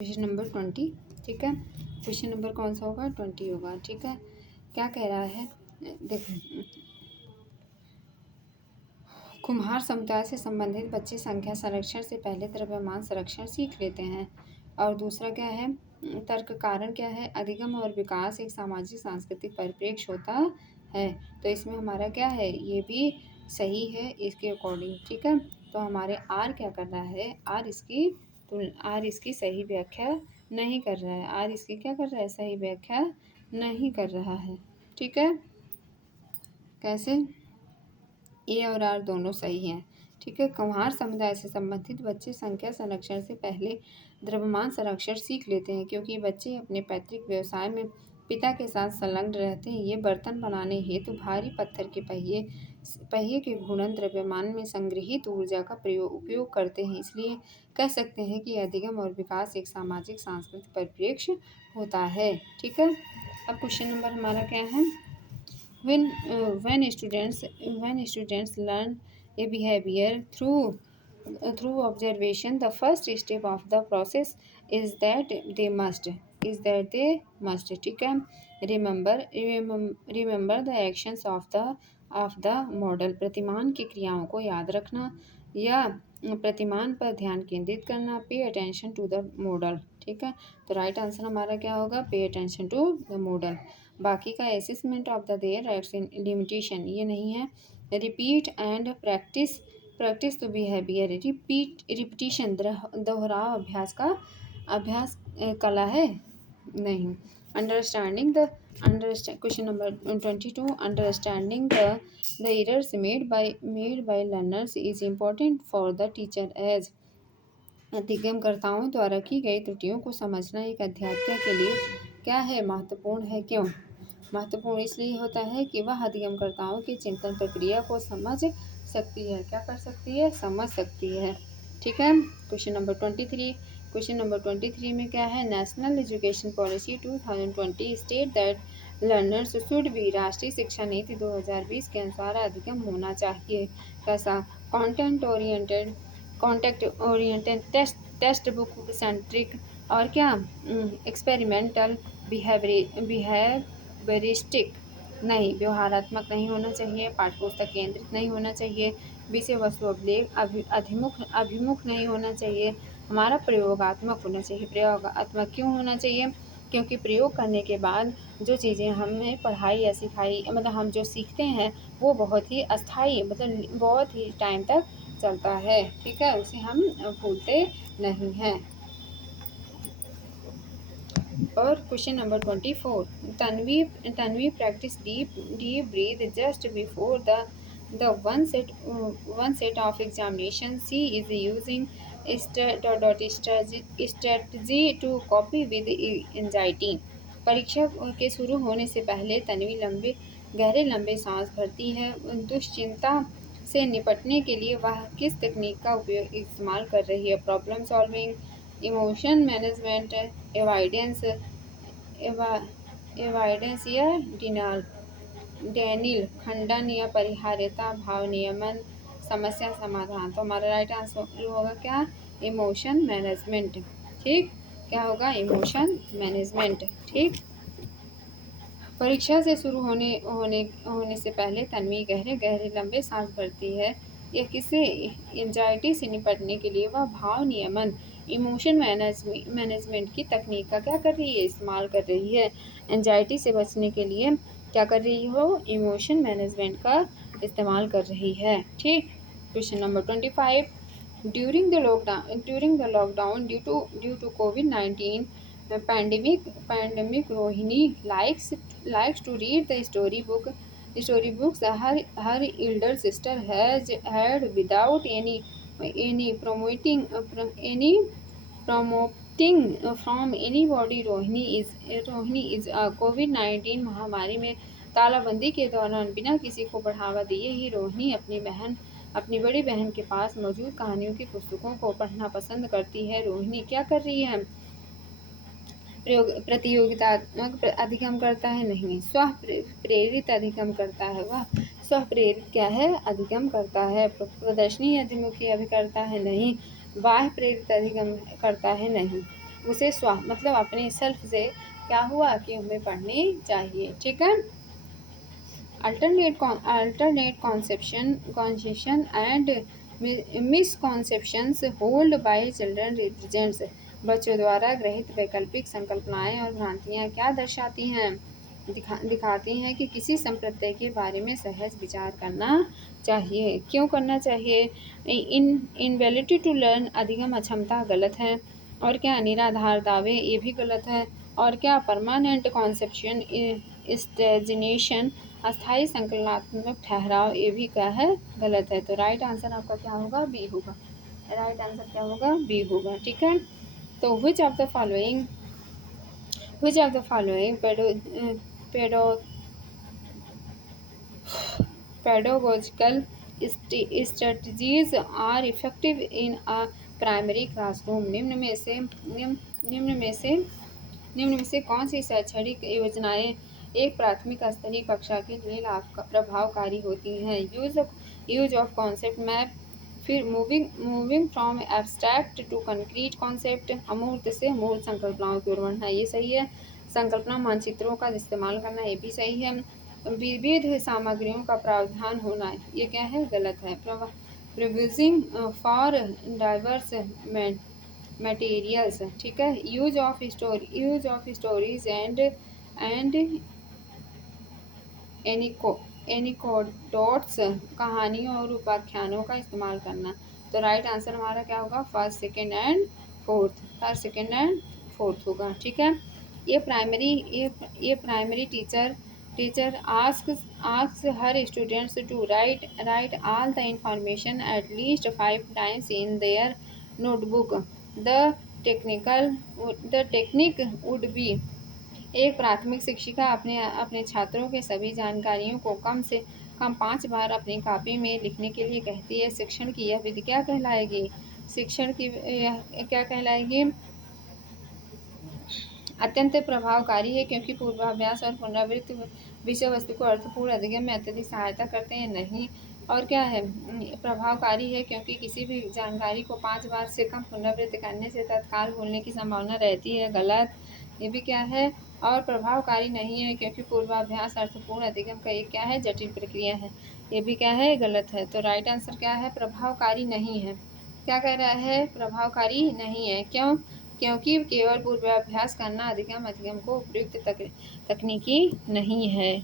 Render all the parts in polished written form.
Question number 20। ठीक है, question number कौन सा होगा? 20 होगा। ठीक है, क्या कह रहा है देखो, कुम्हार समुदाय से संबंधित बच्चे संख्या संरक्षण से पहले द्रव्यमान संरक्षण सीख लेते हैं। और दूसरा क्या है, तर्क कारण क्या है? अधिगम और विकास एक सामाजिक सांस्कृतिक परिप्रेक्ष्य होता है। तो इसमें हमारा क्या है, ये भी सही है इसके अकॉर्डिंग। ठीक है, तो हमारे आर क्या कर रहा है, आर इसकी सही व्याख्या नहीं कर रहा है। आर इसकी क्या कर रहा है, सही व्याख्या नहीं कर रहा है। ठीक है, कैसे? ए और आर दोनों सही हैं। ठीक है, कुम्हार समुदाय से संबंधित बच्चे संख्या संरक्षण से पहले द्रव्यमान संरक्षण सीख लेते हैं, क्योंकि बच्चे अपने पैतृक व्यवसाय में पिता के साथ संलग्न रहते हैं। ये बर्तन बनाने हेतु भारी पत्थर के पहिए के घूर्णन द्रव्यमान में संग्रहित ऊर्जा का उपयोग करते हैं। इसलिए कह सकते हैं कि अधिगम और विकास एक सामाजिक सांस्कृतिक परिप्रेक्ष्य होता है। ठीक है, अब क्वेश्चन नंबर हमारा क्या है? When students learn a behavior through observation, the first step of the process is that they must. ठीक है, remember the actions of the model. प्रतिमान की क्रियाओं को याद रखना या प्रतिमान पर ध्यान केंद्रित करना। Pay attention to the model. ठीक है, तो राइट आंसर हमारा क्या होगा? Pay attention to the model. बाकी का assessment of the their rights in limitation ये नहीं है। Repeat and practice to behaviour. Repetition दोहराव अभ्यास कला है नहीं। Question number 22। Understanding the errors made by learners is important for the teacher age. अधिगमकर्ताओं द्वारा की गई त्रुटियों को समझना एक अध्यापक के लिए क्या है? महत्वपूर्ण है। क्यों महत्वपूर्ण? इसलिए होता है कि वह अधिगमकर्ताओं की चिंतन प्रक्रिया को समझ सकती है। क्या कर सकती है? समझ सकती है। ठीक है, क्वेश्चन नंबर 23। क्वेश्चन नंबर 23 में क्या है? National education policy 2020 state that learners should be. राष्ट्रीय शिक्षा नीति 2020 के अनुसार अधिगम होना चाहिए। कैसा? Contact oriented, text book centric और क्या, एक्सपेरिमेंटल, बिहेवियरिस्टिक नहीं, व्यवहारात्मक नहीं होना चाहिए। पाठ्यपुस्तक केंद्रित नहीं होना चाहिए। विषय वस्तु अभिमुख नहीं होना चाहिए। हमारा प्रयोगात्मक होना चाहिए। प्रयोगात्मक क्यों होना चाहिए? क्योंकि प्रयोग करने के बाद जो चीज़ें हमें पढ़ाई या सिखाई, मतलब हम जो सीखते हैं वो बहुत ही अस्थायी, मतलब बहुत ही टाइम तक चलता है। ठीक है, उसे हम भूलते नहीं हैं। और question number 24। Tanvi practice deep breath just before the one set of examination. C is using strategy to copy with anxiety. परीक्षा के शुरू होने से पहले तन्वी गहरे लंबे सांस भरती है। दुश्चिंता से निपटने के लिए वह किस तकनीक का इस्तेमाल कर रही है? Problem solving, emotion management, avoidance या डेनियल खंडन या परिहार्यता, भाव नियमन, समस्या समाधान। तो हमारा राइट आंसर होगा क्या? Emotion management. ठीक, क्या होगा? Emotion management. ठीक, परीक्षा से शुरू होने से पहले तन्वी गहरे लंबे सांस भरती है। यह किसे? एंजाइटी से निपटने के लिए वह भाव नियमन, इमोशन मैनेजमेंट की तकनीक का क्या कर रही है? इस्तेमाल कर रही है। एंजाइटी से बचने के लिए क्या कर रही हो? इमोशन मैनेजमेंट का इस्तेमाल कर रही है। ठीक, question number 25। During the lockdown due to COVID-19 pandemic, Rohini likes to read the storybooks her elder sister has had without any promoting from anybody. Rohini is a COVID-19 महामारी में तालाबंदी के दौरान बिना किसी को बढ़ावा दिए ही रोहिणी अपनी बड़ी बहन के पास मौजूद कहानियों की पुस्तकों को पढ़ना पसंद करती है। रोहिणी क्या कर रही है? प्रतियोगितात्मक अधिगम करता है नहीं, स्व प्रेरित अधिगम करता है। वह स्व प्रेरित क्या है? अधिगम करता है। प्रदर्शनी अभिमुखी अभी करता है नहीं, बाह्य प्रेरित अधिगम करता है नहीं। उसे मतलब अपने सेल्फ से क्या हुआ कि हमें पढ़नी चाहिए। ठीक है। Alternate conception and misconceptions hold by children represents. बच्चों द्वारा ग्रहित वैकल्पिक संकल्पनाएं और भ्रांतियां क्या दर्शाती हैं? दिखाती हैं कि किसी संप्रदाय के बारे में सहज विचार करना चाहिए। क्यों करना चाहिए? इन इनवेलिटी टू लर्न अधिगम अक्षमता गलत है। और क्या निराधार दावे ये भी गलत है। और क्या परमानेंट कॉन्सेप्शन स्टेजिनेशन अस्थायी संकलनात्मक ठहराव ये भी क्या है? गलत है। तो राइट आंसर आपका क्या होगा? बी होगा। राइट आंसर क्या होगा? बी होगा। ठीक है। तो which of the following pedagogical strategies are effective in a primary classroom? निम्न में से कौन सी शैक्षणिक योजनाएं एक प्राथमिक स्तरीय कक्षा के लिए प्रभावकारी होती हैं? यूज ऑफ कॉन्सेप्ट मैप, फिर moving from abstract to concrete concept, अमूर्त से मूर्त संकल्पनाओं की ओर बढ़ना, ये सही है। संकल्पना मानचित्रों का इस्तेमाल करना, ये भी सही है। विविध सामग्रियों का प्रावधान होना, ये क्या है? गलत है। प्रोड्यूसिंग फॉर डाइवर्स मटेरियल्स, ठीक है। यूज ऑफ स्टोरीज एंड एनिकोडोट्स, कहानियों और उपाख्यानों का इस्तेमाल करना। तो राइट आंसर हमारा क्या होगा? फर्स्ट सेकेंड एंड फोर्थ होगा। ठीक है। ये primary teacher ask her students to write all the information at least 5 times in their notebook. The technique would be, एक प्राथमिक शिक्षिका अपने छात्रों के सभी जानकारियों को कम से कम 5 बार अपनी कॉपी में लिखने के लिए कहती है। शिक्षण की यह विधि क्या कहलाएगी? शिक्षण की यह क्या कहलाएगी? अत्यंत प्रभावकारी है, क्योंकि पूर्वाभ्यास और पुनरावृत्ति विषय वस्तु को अर्थपूर्ण अधिगम में अत्यधिक सहायता करते हैं। नहीं। और क्या है? प्रभावकारी है क्योंकि किसी भी जानकारी को 5 बार से कम पुनरावृत्ति करने से तत्काल भूलने की संभावना रहती है। गलत। ये भी क्या है? और प्रभावकारी नहीं है क्योंकि पूर्वाभ्यास अर्थपूर्ण अधिगम का एक क्या है? जटिल प्रक्रिया है। ये भी क्या है? गलत है। तो राइट आंसर क्या है? प्रभावकारी नहीं है। क्या कह रहा है? प्रभावकारी नहीं है। क्यों? क्योंकि केवल पूर्वाभ्यास करना अधिगम को उपयुक्त तकनीकी नहीं है।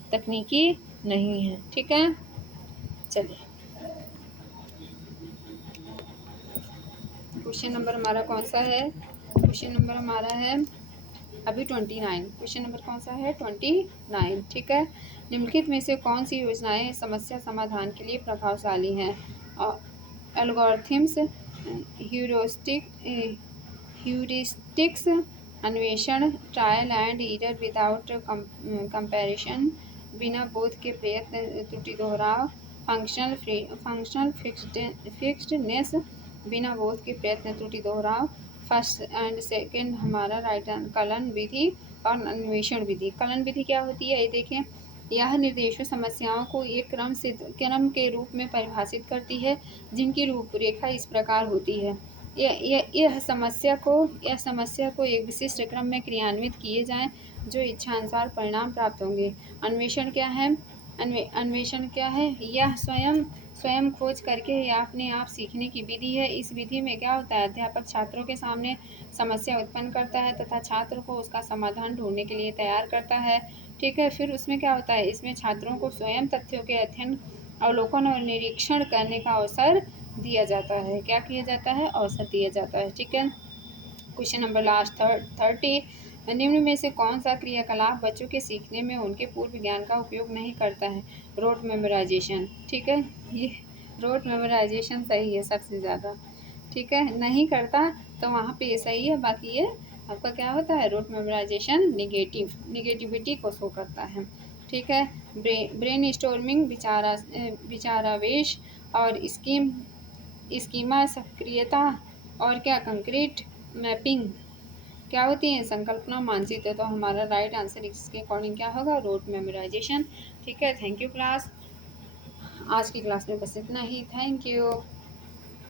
ठीक है। चलिए, क्वेश्चन नंबर हमारा कौन सा है? क्वेश्चन नंबर हमारा है अभी 29। क्वेश्चन नंबर कौन सा है? 29। ठीक है। निम्नलिखित में से कौन सी योजनाएं समस्या समाधान के लिए प्रभावशाली हैं? एल्गोरिथम्स, ह्यूरिस्टिक्स, अन्वेषण, trial and error without comparison, बिना बोध के प्रयत्न त्रुटि दोहराव, फंक्शनल फिक्स्डनेस, बिना बोध के प्रयत्न त्रुटि दोहराव। फर्स्ट एंड सेकंड हमारा राइट कलन विधि और अन्वेषण विधि। कलन विधि क्या होती है? ये देखें। यह निर्देशों समस्याओं को एक क्रम के रूप में परिभाषित करती है, जिनकी रूपरेखा इस प्रकार होती है। यह समस्या को एक विशिष्ट क्रम में क्रियान्वित किए जाएं, जो इच्छानुसार परिणाम प्राप्त होंगे। अन्वेषण क्या है? अन्वेषण क्या है? यह स्वयं खोज करके या अपने आप सीखने की विधि है। इस विधि में क्या होता है? अध्यापक छात्रों के सामने समस्या उत्पन्न करता है तथा छात्र को उसका समाधान ढूंढने के लिए तैयार करता है। ठीक है। फिर उसमें क्या होता है? इसमें छात्रों को स्वयं तथ्यों के अध्ययन, अवलोकन और निरीक्षण करने का अवसर दिया जाता है। क्या किया जाता है? अवसर दिया जाता है। ठीक है। Question number last 30। निम्न में से कौन सा क्रियाकलाप बच्चों के सीखने में उनके पूर्व ज्ञान का उपयोग नहीं करता है? Rote memorization. ठीक है। ये रोट मेमोराइजेशन सही है सबसे ज़्यादा। ठीक है। नहीं करता तो वहाँ पे ये सही है, बाकी ये आपका क्या होता है? रोट मेमोराइजेशन निगेटिविटी को शो करता है। ठीक है। ब्रेन स्टॉर्मिंग, विचारावेश और स्कीमा सक्रियता, और क्या कंक्रीट मैपिंग क्या होती है? संकल्पना मानचित्र। तो हमारा राइट आंसर इसके अकॉर्डिंग क्या होगा? Rote memorization. ठीक है। Thank you class. आज की क्लास में बस इतना ही। Thank you.